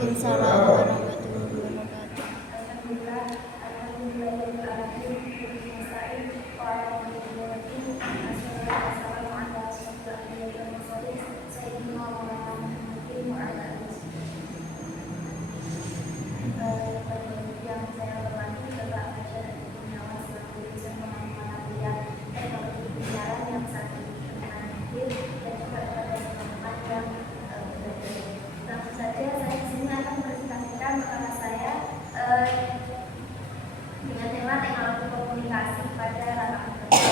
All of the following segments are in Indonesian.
Waalaikumsalam warahmatullahi wabarakatuh. Yang saya hormati Bapak Fajar Kurniawan selaku dosen pengembangan teknologi pembicaraan yang saat ini berkenan hadir, dan juga kepada teman-teman yang berada. Langsung saja saya di sini akan mempresentasikan makalah saya dengan tema teknologi komunikasi pada ranah kerja.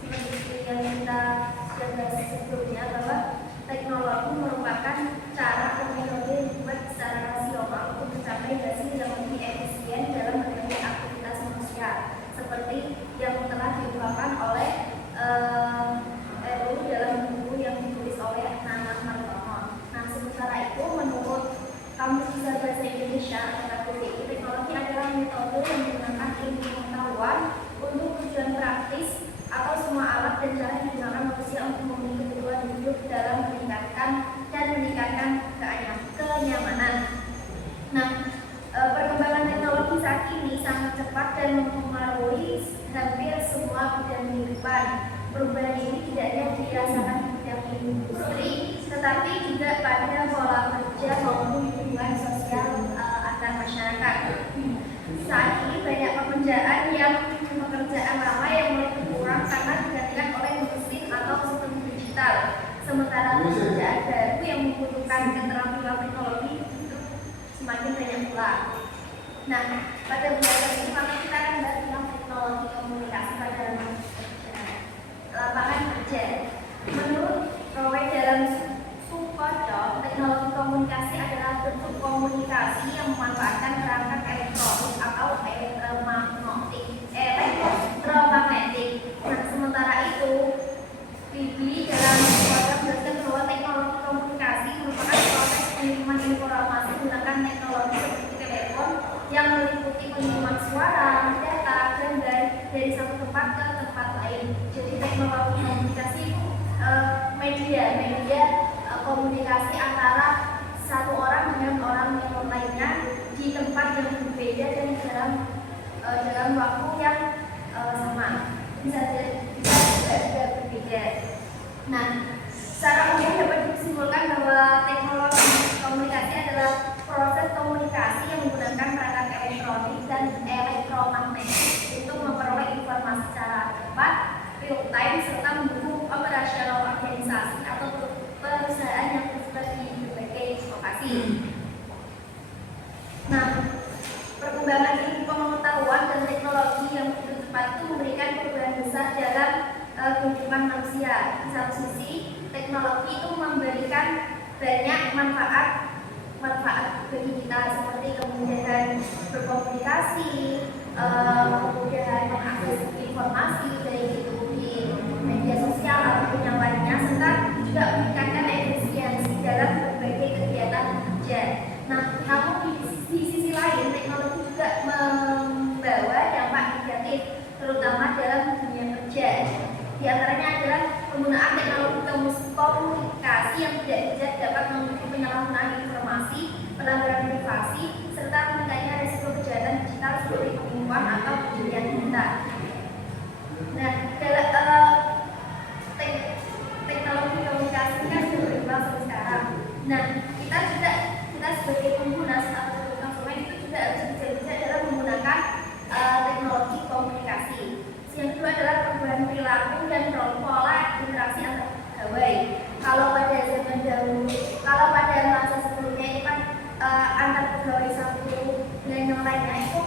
Seperti yang kita sudah bahas sebelumnya, bahwa teknologi merupakan cara atau metode yang dibuat secara rasional untuk mencapai hasil yang lebih efisien dalam berbagai aktivitas manusia, seperti yang telah diungkapkan oleh RU dalam buku yang ditulis oleh Nana Martono. Nah, sementara itu menurut Kamus Besar Bahasa Indonesia atau KBBI, teknologi adalah metode yang menggunakan ilmu pengetahuan untuk tujuan praktis atau semua alat dan cara yang digunakan manusia untuk memenuhi kebutuhan hidup dalam meningkatkan kenyamanan. Nah, perkembangan teknologi saat ini sangat cepat dan mempengaruhi hampir semua bidang kehidupan. Perubahan ini tidak hanya dirasakan di bidang industri, tetapi juga pada pola kerja maupun hubungan sosial antar masyarakat. Saat ini banyak pekerjaan lama yang mulai berkurang karena digantikan oleh mesin atau sistem digital. Sementara pekerjaan baru yang membutuhkan keterampilan teknologi itu semakin banyak pula. Nah, pada belajar ini maka kita akan bahas tentang teknologi komunikasi pada lapangan kerja. Menurut Rowe dalam Sukoco, teknologi komunikasi adalah bentuk komunikasi yang memanfaatkan perangkat elektronik atau elektromagnetik. Nah, sementara itu Bibi dalam Sukoco menjelaskan bahwa teknologi komunikasi merupakan proses pengiriman informasi menggunakan teknologi seperti telepon yang meliputi pengiriman suara, data, gambar dari satu tempat ke tempat lain. Jadi teknologi komunikasi itu media komunikasi antara satu orang dengan orang yang lainnya di tempat yang berbeda dan dalam waktu yang sama. Bisa juga berbeda. Nah, secara umum dapat disimpulkan bahwa teknologi komunikasi adalah proses komunikasi yang menggunakan perangkat elektronik dan elektromagnetik untuk memperoleh informasi secara cepat, real time, serta mendukung operasional organisasi atau perusahaan yang tersebar di berbagai lokasi. Nah, perkembangan ilmu pengetahuan dan teknologi yang begitu cepat itu memberikan perubahan besar dalam kehidupan manusia. Di satu sisi, teknologi itu memberikan banyak manfaat bagi kita, seperti kemudahan berkomunikasi, kemudahan mengakses informasi baik itu di media sosial ataupun yang lainnya, serta juga meningkatkan efisiensi dalam berbagai kegiatan kerja. Nah, namun di sisi lain, teknologi juga membawa dampak negatif, terutama dalam dunia kerja. Di antaranya adalah penggunaan teknologi komunikasi yang tidak bijak dapat memicu penyalahgunaan informasi, pelanggaran privasi, serta meningkatnya risiko kejahatan digital seperti penipuan atau pencurian data. Nah, teknologi komunikasi kan sudah berkembang sampai sekarang. Nah, kita sebagai pengguna atau sebagai konsumen itu juga harus bijak-bijak dalam menggunakan teknologi komunikasi. Yang kedua adalah perubahan perilaku dan pola interaksi antar pegawai. Kalau pada masa sebelumnya itu kan antar pegawai satu dengan yang lainnya itu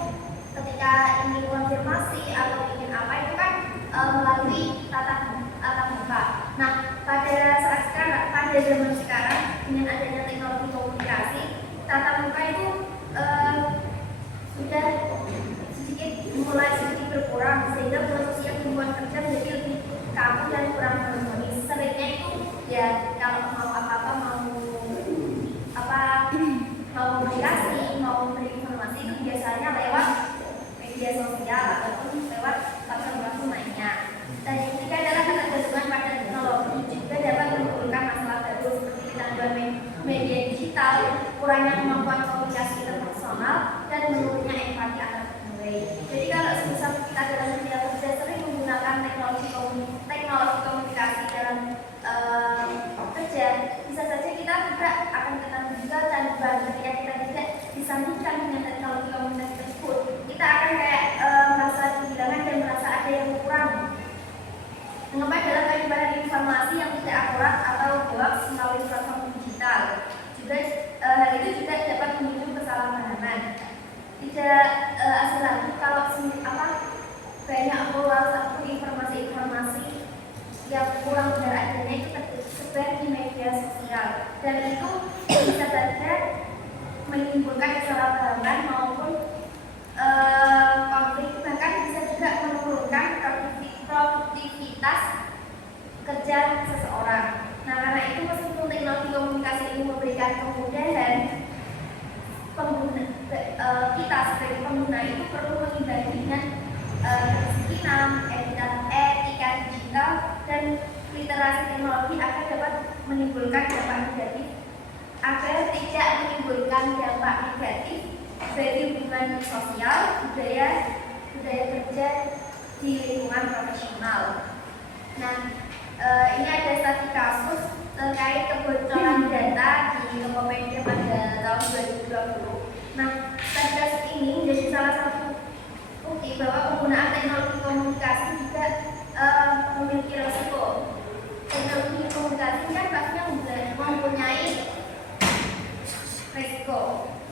ketika ingin konfirmasi atau ingin apa itu kan melalui tatap muka. Nah, pada zaman sekarang dengan adanya teknologi komunikasi, tatap muka itu sudah mulai sedikit berkurang, sehingga proses yang dibuat kerja menjadi lebih kaku dan kurang harmonis. Seringnya itu ya kalau mau apa-apa, mau komunikasi, mau memberi informasi itu biasanya lewat media sosial ataupun lewat platform lainnya. Dan yang ketiga adalah ketergantungan pada teknologi juga dapat menimbulkan masalah baru seperti gangguan media penyebaran informasi yang tidak akurat atau hoax melalui platform digital. Juga hal itu juga dapat memicu kesalahpahaman. Tidak asing lagi kalau banyak keluar satu informasi-informasi yang kurang benar adanya itu tersebar di media sosial, dan itu bisa saja menimbulkan kesalahpahaman maupun konflik, bahkan bisa juga menurunkan produktivitas kerja seseorang. Nah, karena itu meskipun teknologi komunikasi ini memberikan kemudahan, kita sebagai pengguna itu perlu mengimbangi dengan kedisiplinan, etika digital, dan literasi teknologi agar dapat menimbulkan dampak negatif, agar tidak menimbulkan dampak negatif bagi hubungan sosial, budaya kerja di lingkungan profesional. Nah, ini ada studi kasus terkait kebocoran data di Tokopedia pada tahun 2020. Nah, studi kasus ini menjadi salah satu bukti bahwa penggunaan teknologi komunikasi juga memiliki resiko. Teknologi komunikasi kan pastinya mempunyai resiko.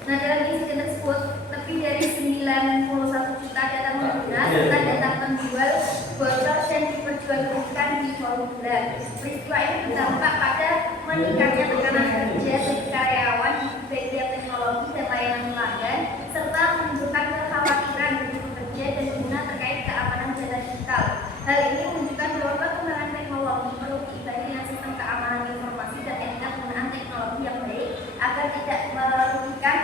Nah, dalam insiden tersebut lebih dari 91 juta data pengguna serta data penjual bocor dan diperjualbelikan di forum bulan. Peristiwa ini berdampak pada meningkatnya tekanan kerja bagi karyawan di bagian teknologi dan layanan pelanggan, serta menimbulkan kekhawatiran bagi pekerja dan pengguna terkait keamanan data digital. Hal ini menunjukkan bahwa perkembangan teknologi perlu diimbangi dengan sistem keamanan informasi dan etika penggunaan teknologi yang baik agar tidak merugikan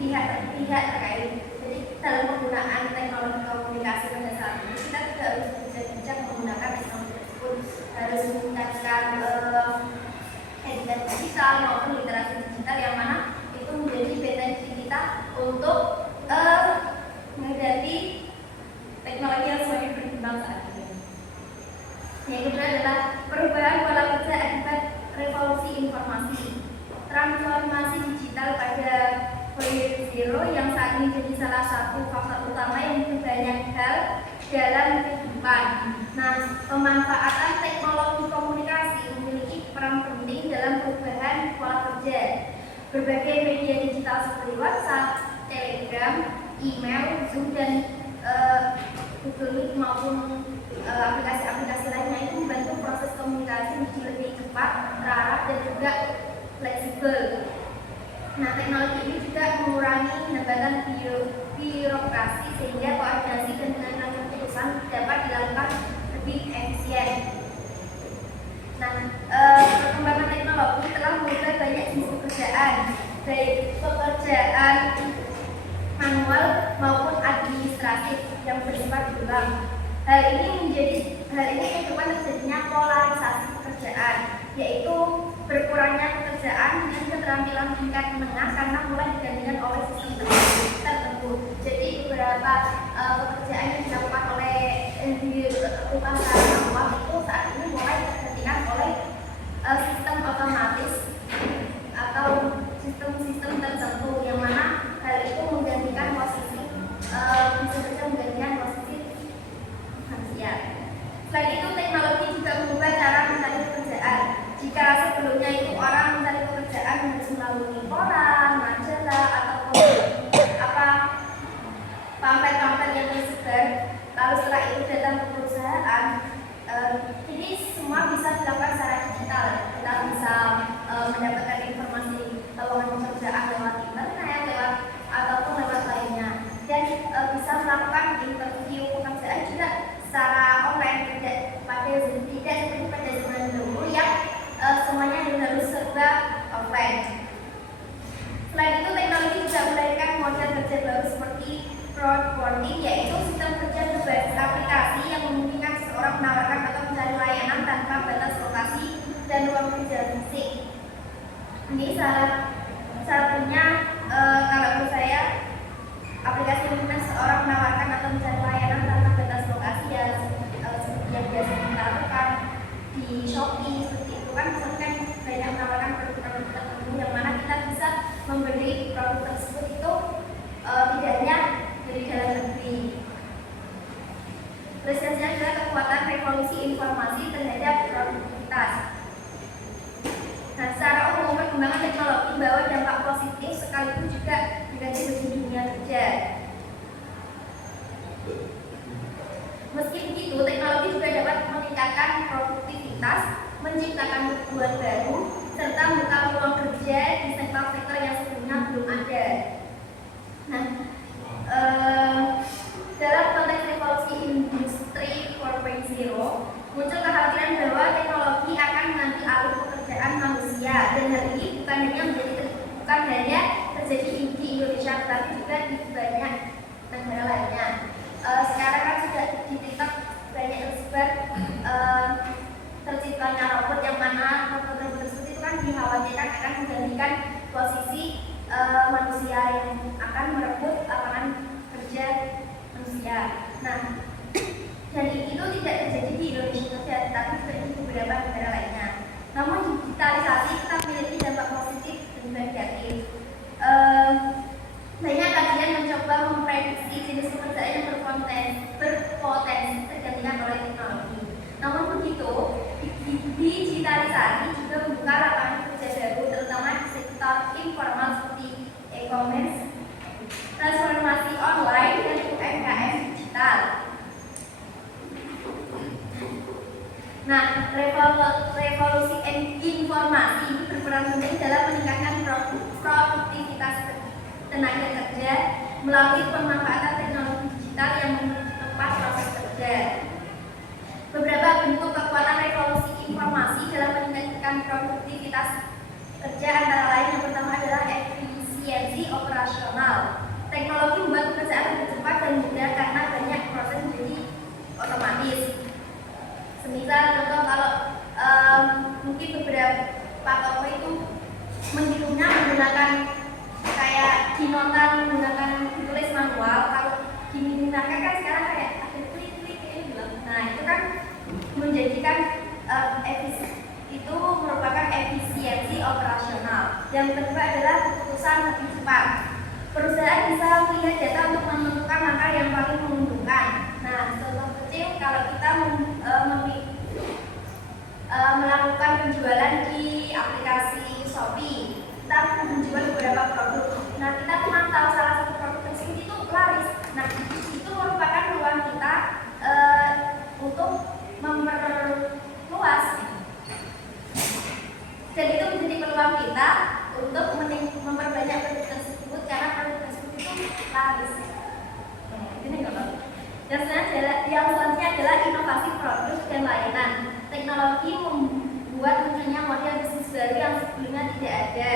pihak terkait. Jadi dalam penggunaan teknologi komunikasi pada saat ini kita juga harus bijak menggunakan teknologi tersebut, harus meningkatkan etika digital maupun literasi digital, yang mana itu menjadi potensi kita untuk menghadapi teknologi yang semakin berkembang saat ini. Yang kedua adalah perubahan pola kerja akibat revolusi informasi. Transformasi digital pada Web Zero yang saat ini jadi salah satu faktor utama yang banyak hal dalam kehidupan. Nah, pemanfaatan teknologi komunikasi memiliki peran penting dalam perubahan pola kerja. Berbagai media digital seperti WhatsApp, Telegram, email, Zoom, dan Google Meet maupun aplikasi-aplikasi lainnya itu membantu proses komunikasi menjadi lebih cepat, terarah, dan juga fleksibel. Nah, teknologi ini juga mengurangi hambatan birokrasi sehingga koordinasi dan pengambilan keputusan dapat dilakukan lebih efisien. Nah, perkembangan teknologi telah mengubah banyak jenis pekerjaan, baik pekerjaan manual maupun administratif yang bersifat berulang. Hal ini menyebabkan terjadinya polarisasi pekerjaan, yaitu berkurangnya pekerjaan dengan keterampilan tingkat menengah karena mulai digantikan oleh sistem tertentu. Jadi beberapa pekerjaan yang dilakukan oleh perusahaan manual itu saat ini mulai tergantikan oleh sistem otomatis atau sistem-sistem tertentu, yang mana hal itu menggantikan posisi manusia. Selain itu, teknologi juga mengubah cara mencari pekerjaan. Jika sebelumnya itu orang mencari pekerjaan harus melalui koran, majalah, ataupun pamflet-pamflet yang tersebar, lalu setelah itu datang ke perusahaan, ini semua bisa dilakukan secara digital. Kita bisa mendapatkan informasi lowongan pekerjaan lewat internet, ataupun lewat lainnya, dan bisa melakukan interview pekerjaan juga secara online, tidak seperti pada zaman dulu yang semuanya harus serba offline. Selain itu, teknologi juga melahirkan model kerja baru seperti crowdworking, yaitu sistem kerja berbasis aplikasi yang memungkinkan seseorang menawarkan atau mencari layanan tanpa batas lokasi dan ruang kerja fisik. Ini salah satunya kalau menurut saya aplikasi yang memungkinkan seseorang menawarkan atau mencari layanan tanpa batas lokasi, ya seperti yang biasa kita lakukan di Shopee seperti itu kan, misalkan banyak menawarkan produk-produk tertentu yang mana kita bisa membeli produk tersebut itu tidak hanya dari dalam negeri. Terus adalah kekuatan revolusi informasi terhadap menciptakan kebutuhan baru, serta membuka peluang kerja di sektor-sektor yang sebelumnya belum ada. Nah, dalam konteks revolusi industri 4.0, muncul kekhawatiran bahwa teknologi akan mengambil alih pekerjaan manusia, dan hal ini bukan hanya terjadi di Indonesia, tetapi juga di banyak negara lainnya. Sekarang kan sudah di TikTok banyak tersebar terciptanya robot, yang mana robot tersebut itu kan dikhawatirkan akan menggantikan posisi manusia yang akan merebut lapangan kerja manusia. Nah, dan itu tidak terjadi di Indonesia saja, tetapi juga di beberapa negara lainnya. Namun digitalisasi tetap memiliki dampak positif dan negatif. Banyak kajian mencoba memprediksi jenis pekerjaan yang berpotensi tergantikan oleh teknologi. Namun begitu, digitalisasi juga membuka lapangan kerja baru, terutama di sektor informal seperti e-commerce, transformasi online, dan UMKM digital. Nah, revolusi informasi ini berperan penting dalam meningkatkan produktivitas tenaga kerja melalui pemanfaatan teknologi digital yang mempercepat proses kerja. Beberapa bentuk kekuatan revolusi informasi dalam meningkatkan produktivitas kerja antara lain yang pertama adalah efisiensi operasional. Teknologi membuat pekerjaan lebih cepat dan mudah karena banyak proses menjadi otomatis. Semisal contoh, kalau mungkin beberapa toko itu menghitungnya menggunakan kayak di nota menggunakan ditulis manual. Kalau diminimalkan kan sekarang kayak ada klik-klik ini bilang. Nah, itu kan menjadikan itu merupakan efisiensi operasional. Yang kedua adalah keputusan lebih cepat. Perusahaan bisa melihat data untuk menentukan langkah yang paling menguntungkan. Nah, contoh kecil, kalau kita melakukan penjualan di aplikasi Shopee, kita menjual beberapa produk. Nah, kita cuma tahu salah satu produk tersebut itu laris. Nah, itu merupakan peluang kita untuk memperluas. Jadi itu menjadi peluang kita untuk memperbanyak produk tersebut karena produk tersebut itu laris. Ini enggak. Dan yang selanjutnya adalah inovasi produk dan layanan. Teknologi membuat munculnya model bisnis baru yang sebelumnya tidak ada.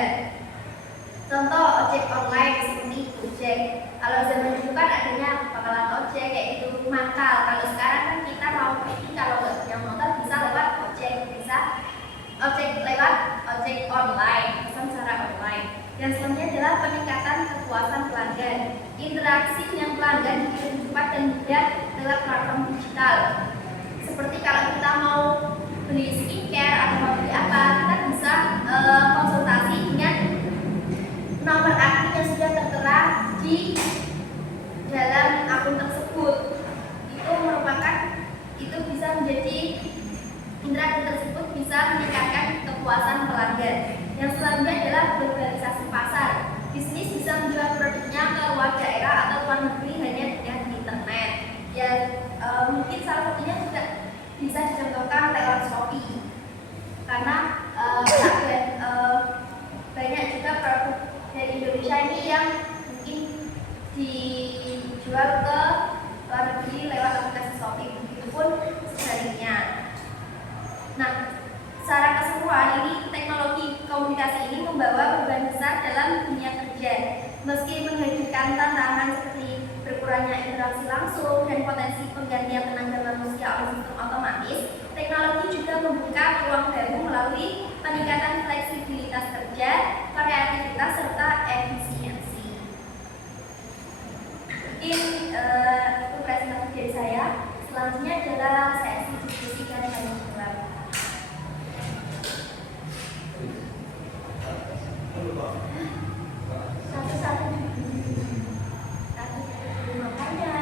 Contoh ojek online seperti Gojek. Kalau zaman dulu kan adanya bakalan ojek kayak gitu mangkal. Kalau sekarang kan kita mau pergi, kalau nggak punya motor bisa lewat ojek, bisa ojek lewat ojek online, pesan secara online. Yang selanjutnya adalah peningkatan kepuasan pelanggan. Interaksi dengan pelanggan lebih cepat dan mudah lewat platform digital. Seperti kalau kita mau beli skincare atau mau beli apa, kita bisa konsultasi dengan nomor akun yang sudah tertera di dalam akun tersebut. Itu bisa menjadi interaksi tersebut bisa meningkatkan kepuasan pelanggan. Yang selanjutnya adalah globalisasi pasar. Bisnis bisa menjual produknya ke luar daerah atau luar negeri hanya dengan internet. Ya, mungkin salah satunya juga bisa dicontohkan lewat Shopee, karena banyak juga produk dari Indonesia ini yang mungkin dijual ke luar negeri lewat aplikasi Shopee. Begitupun sebaliknya. Nah, secara keseluruhan ini teknologi komunikasi ini membawa perubahan besar dalam dunia kerja. Meski menghadirkan tantangan seperti berkurangnya interaksi langsung dan potensi penggantian tenaga manusia oleh sistem otomatis, teknologi juga membuka peluang baru melalui peningkatan fleksibilitas kerja, kreativitas, serta efisiensi. Mungkin itu presentasi dari saya. Selanjutnya adalah sesi diskusi dan tanya jawab. Satu-satu makanya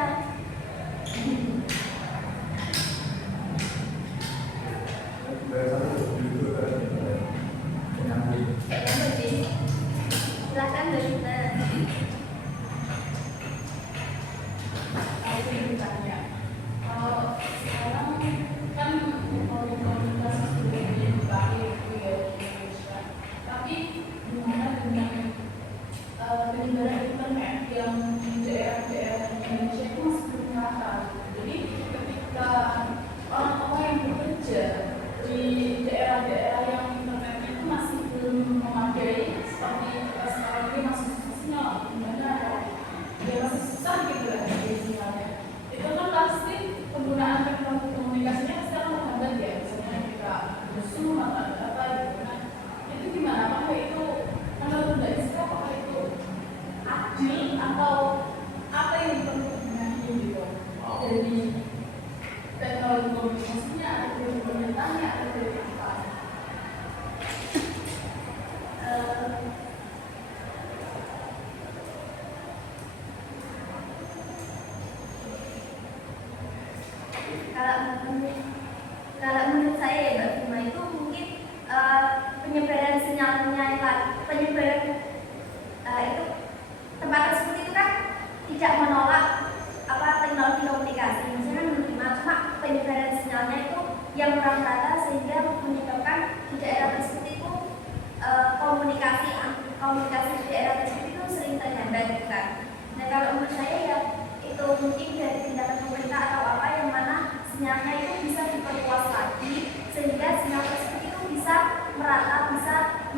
silakan berita. Kalau sekarang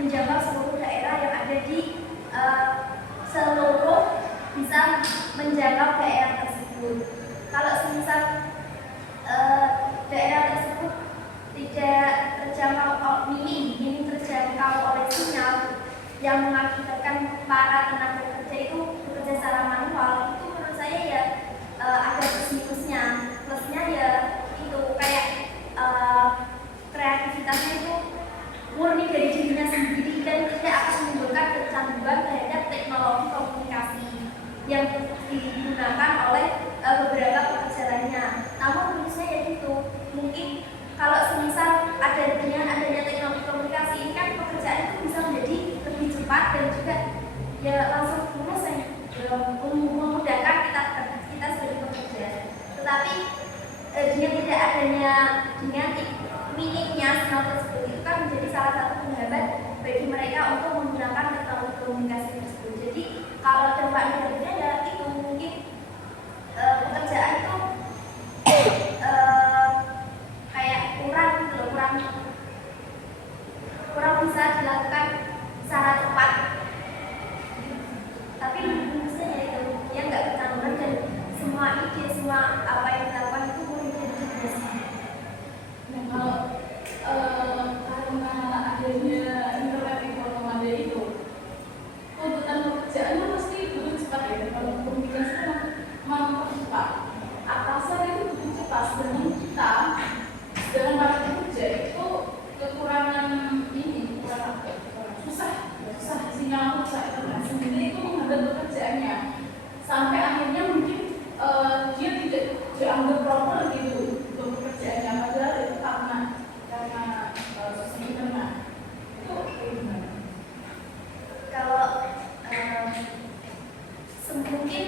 menjangkau seluruh daerah yang ada di seluruh, bisa menjangkau daerah tersebut. Kalau semisal daerah tersebut tidak terjangkau, minim terjangkau oleh sinyal yang mengakibatkan para tenaga kerja itu bekerja secara manual, itu menurut saya ya ada plus-minusnya. Plusnya ya itu kayak kreativitasnya itu murni dari dirinya sendiri dan tidak akan menimbulkan kecanduan terhadap teknologi komunikasi yang digunakan oleh beberapa pekerja lainnya. Namun minusnya ya gitu, mungkin kalau semisal dengan adanya teknologi komunikasi ini kan pekerjaan itu bisa menjadi lebih cepat dan juga ya langsung mulus memudahkan kita sebagai pekerja. Tetapi dengan minimnya sinyal tersebut itu kan menjadi salah satu penghambat bagi mereka untuk menggunakan teknologi komunikasi tersebut. Jadi kalau dampak negatifnya ya itu mungkin pekerjaan itu kayak kurang bisa dilakukan secara cepat. Tapi minusnya ya itu dia nggak kecanduan dan semua ide, semua apa yang dilakukan itu murni dari dirinya sendiri. Nah, kalau karena adanya internet informasi itu, tuntutan pekerjaannya pasti butuh cepat ya. Kalau komunikasi kan memang cepat, atasan itu butuh cepat, sedangkan para pekerja itu kekurangan susah sinyal rusak internet sendiri itu menghambat pekerjaannya sampai akhirnya mungkin dia tidak dianggap proper gitu untuk pekerjaannya, padahal itu karena susah internet itu gimana? Kalau mungkin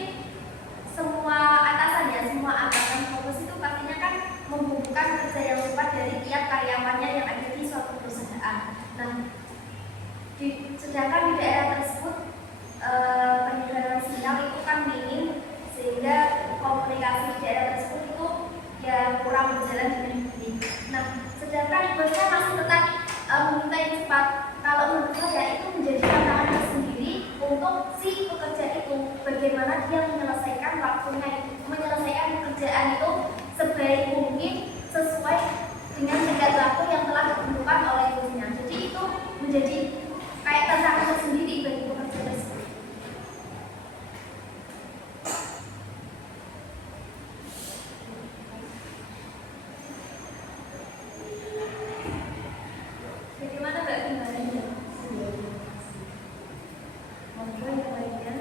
semua atasan fokus itu pastinya kan membutuhkan kerja yang cepat dari tiap karyawannya yang ada di suatu perusahaan. Nah, sedangkan di daerah tersebut penyebaran sinyal itu kan minim, sehingga komunikasi di daerah tersebut itu ya kurang berjalan dengan baik. Nah, sedangkan bosnya masih tetap meminta yang cepat. Kalau menurut saya itu menjadi tantangan tersendiri untuk si pekerja itu, bagaimana dia menyelesaikan pekerjaan itu sebaik mungkin sesuai dengan tenggat waktu yang telah ditentukan oleh bosnya. Jadi itu menjadi kayak tantangan tersendiri bagi pekerja tersebut. Bagaimana Mbak Gimana? Monggo yang lainnya.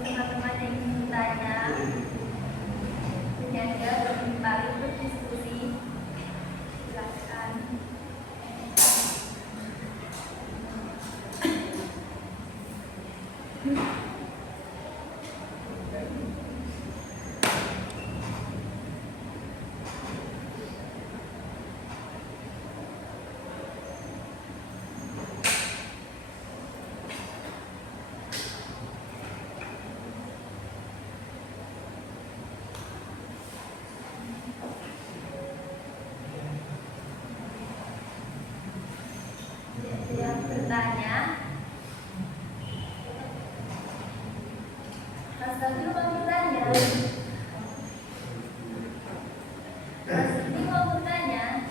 Teman-teman yang ingin bertanya, berniaga, berbicara, berdiskusi, silakan. Yang bertanya, Mas Fadil mau bertanya? Mas Fadil mau bertanya?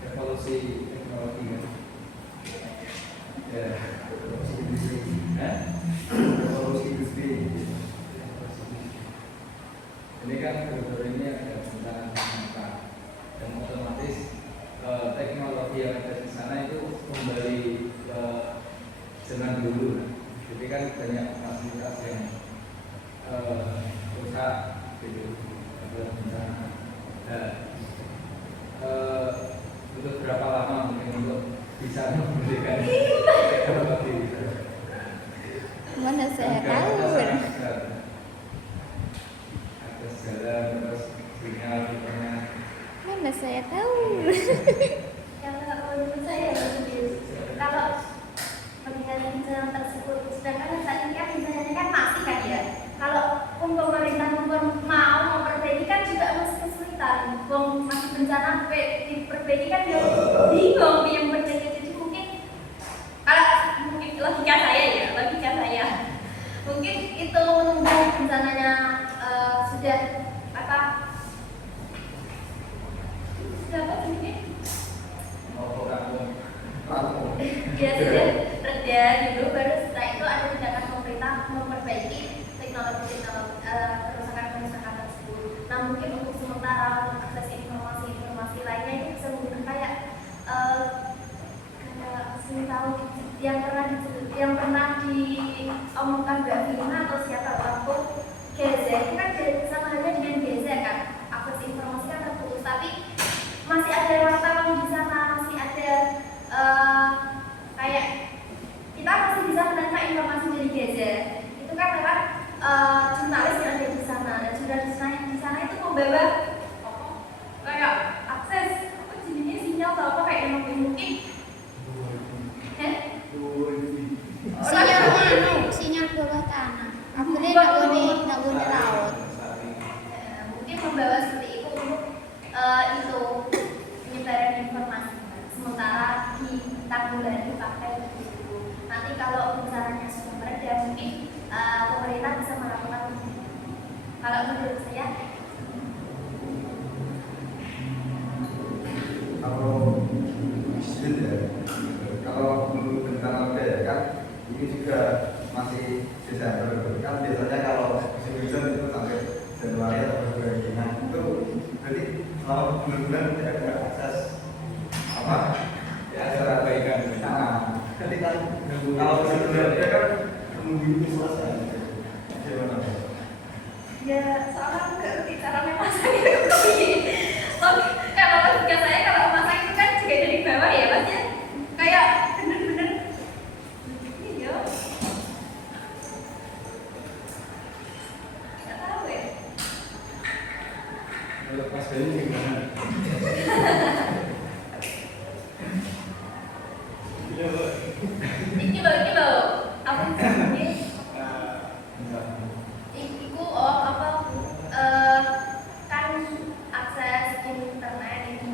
Revolusi teknologi kan? Ya, revolusi industri. Revolusi industri. Ini kan betul-betul ini ada tentang angka dan otomatis teknologi yang ada di sana itu kembali ke zaman dulu. Jadi kan banyak fasilitas yang rusak gitu atau bencana. Nah, untuk berapa lama mungkin untuk bisa memberikan teknologi gitu? Mana saya tahu. Atas jalan terus sinyal internet. Mana saya tahu. Kalau menurut saya kalau melihat bencana tersebut, sedangkan saat ini kan bencananya kan masih kan ya. Kalau pemerintah mau memperbaiki kan juga masih kesulitan. Masih bencana diperbaiki kan ya bingung yang berjaga. Jadi mungkin kalau mungkin logika saya mungkin itu menunggu bencananya sudah apa mungkin dia sudah reda dulu, baru setelah itu ada tindakan pemerintah memperbaiki teknologi kerusakan tersebut. Nah mungkin untuk sementara untuk akses informasi lainnya itu bisa menggunakan kayak tahu yang pernah diomongkan Mbak Vina atau siapa waktu GZ itu kan sama halnya dengan GZ kan, akses informasi kan terputus, tapi masih ada wartawan di sana, masih ada kayak kita masih bisa menerima informasi dari GZ itu kan lewat jurnalis yang ada di sana, dan jurnalis di sana itu membawa kayak akses jenisnya sinyal atau apa kayak mungkin sinyal bawah tanah. Akhirnya nggak boleh laut. Mungkin membawa seperti itu untuk itu penyebaran informasi. Sementara di tanggungan dipakai itu. Nanti kalau bencananya sudah mereda, mungkin pemerintah bisa melakukan. Kalau menurut saya, kalau menurut bencana budaya kan ini juga masih Desember kan, biasanya kalau musim hujan itu sampai Januari atau Februari. Nah itu berarti selama bulan-bulan tidak ada akses apa ya secara kebaikan. Nah jadi kan kalau sebenarnya kan menunggu itu selesai gimana? ya soalnya aku nggak ngerti cara memasak itu. Kalau logika saya kalau masak itu kan juga dari bawah ya mas ya, kayak bener-bener ini yo nggak tahu ya. Kalau pas ini gimana? Ini loh apa sih? Iku kan akses internet itu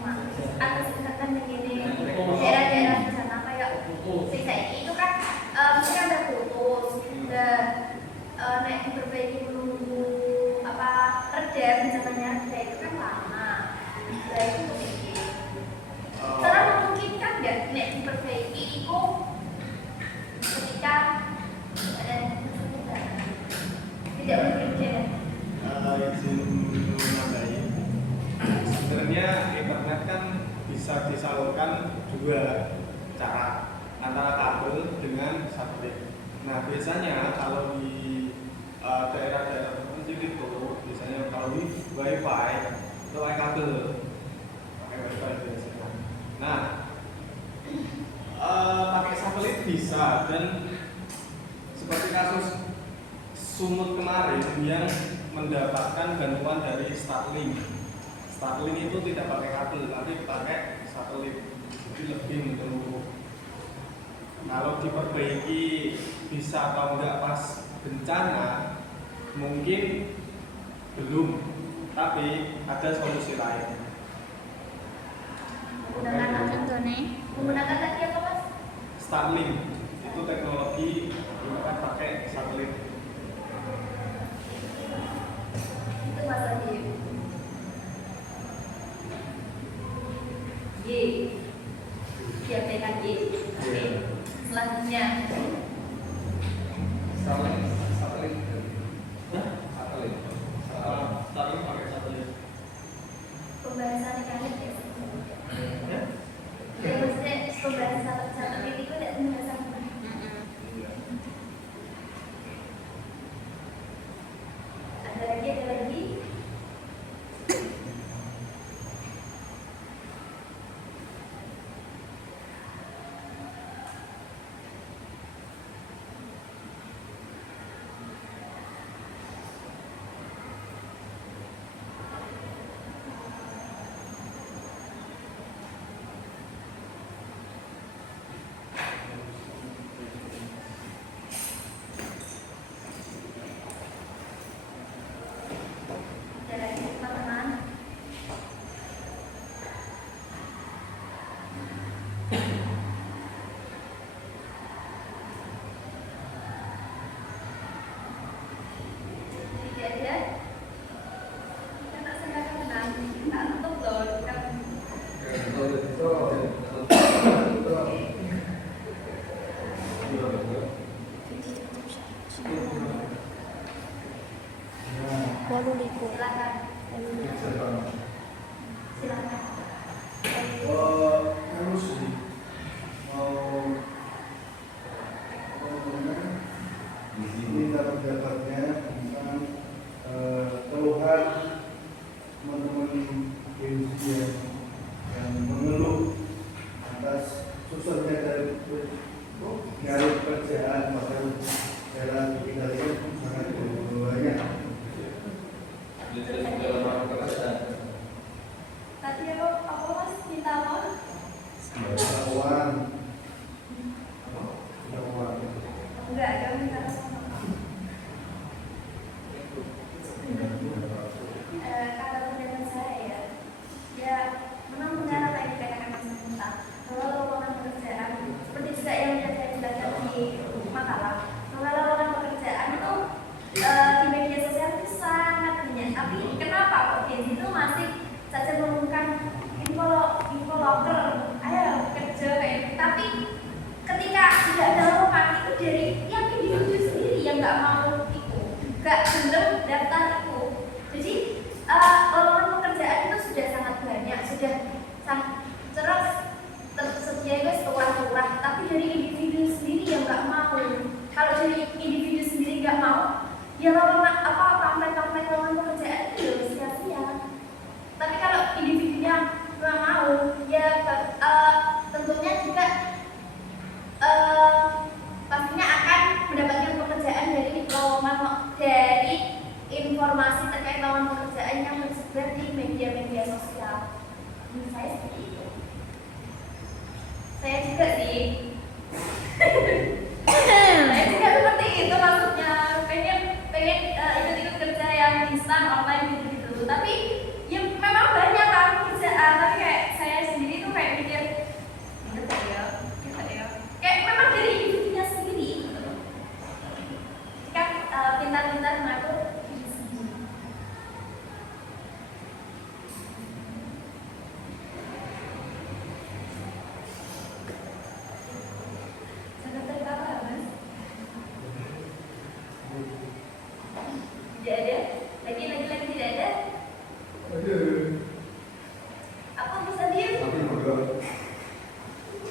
akses internet begini daerah-daerah di sana kayak sisa itu kan mesti kan udah putus, udah naik diperbaiki menunggu apa reda bencananya reda itu kan lama. Nah itu mungkin cara memungkinkan nggak naik diperbaiki itu ketika ada tidak bekerja. Izin menambahi, sebenarnya internet kan bisa disalurkan dua cara, antara kabel dengan satelit. Nah biasanya kalau di daerah-daerah terpencil itu biasanya kalau di wifi itu pakai kabel, pakai wifi biasanya. Nah pakai satelit bisa, dan seperti kasus Sumut kemarin yang mendapatkan bantuan dari Starlink. Starlink itu tidak pakai kabel, tapi pakai satelit, jadi lebih menyeluruh. Kalau diperbaiki bisa atau enggak pas bencana, mungkin belum, tapi ada solusi lain. Menggunakan tadi apa mas? Starlink itu teknologi yang pakai satelit. Itu mas Adi. Y. Diabaikan Y. Selanjutnya. Satelit. Starlink pakai satelit. Pembahasan kali ya. Ya maksudnya pembahasan satelit itu tidak pembahasan. Silakan. Silakan. Harus sih mau apa namanya di sini dapatnya tentang keluhan teman-teman PUC yang mengeluh atas susahnya dari nyari pekerjaan, bahkan dalam tinggalnya sangat banyak. Tadi apa mas minta apa? Uang, uang. Enggak, kamu minta sama. Kata pendapat saya ya memang benar apa yang dikatakan Mas Minta. Kalau lowongan pekerjaan seperti juga yang saya jelaskan di makalah, bahwa lowongan pekerjaan itu di media sosial itu sangat banyak. Tapi kenapa kok di situ masih saja mengumumkan info loker, ayo kerja kayak gitu. Tapi ketika tidak ada lowongan itu dari yang individu sendiri yang nggak mau itu, nggak bener daftar itu. Jadi lowongan pekerjaan itu sudah sangat banyak, sudah sangat terus tersedia itu setelah tapi dari individu sendiri yang nggak mau. Kalau dari individu sendiri nggak mau, ya lowongan pamflet lowongan pekerjaan itu ya sia-sia. Tapi kalau individunya nggak mau, ya tentunya juga pastinya akan mendapatkan pekerjaan dari lowongan dari informasi terkait lowongan pekerjaan yang tersebar di media-media sosial. Menurut saya seperti itu. Saya juga sih. Saya juga seperti itu maksudnya. Pengen ikut kerja yang instan online gitu. Tapi ya memang banyak kan kerjaan. Tapi kayak saya sendiri tuh kayak mikir, kayak memang dari individunya sendiri. Kan pintar-pintar mengatur diri sendiri. Sekretari apa, Mas? Tidak ada? Lagi tidak ada? Apa bisa diem? Tapi bodoh.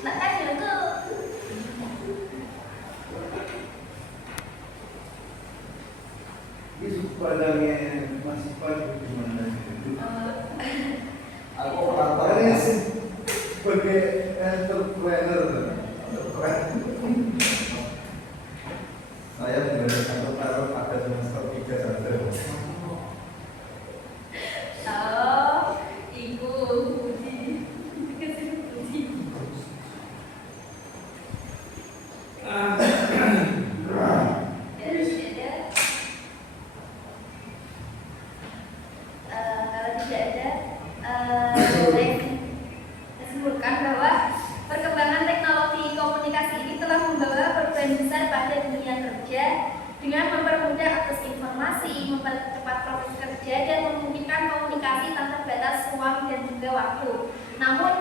Nak kasih itu. Ini pandangnya masih pagi gimana? Aku orang Ini sebagai entrepreneur. saya menjadi entrepreneur pada semester 3 saja. Oh, ibu puji. Kasih puji. Kalau tidak ada, saya simpulkan bahwa perkembangan teknologi komunikasi ini telah membawa perubahan besar pada dunia kerja dengan mempermudah akses informasi, mempercepat proses kerja, dan memungkinkan komunikasi tanpa batas ruang dan juga waktu. Namun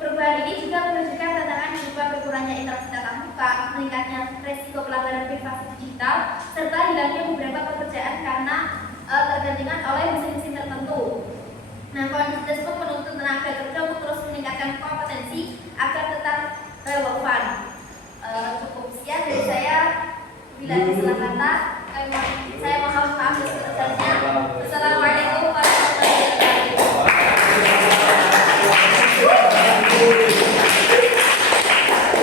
perubahan ini juga menunjukkan tantangan berupa berkurangnya interaksi tatap muka, meningkatnya resiko pelanggaran privasi digital, serta hilangnya beberapa pekerjaan karena tergantikan oleh mesin-mesin tertentu.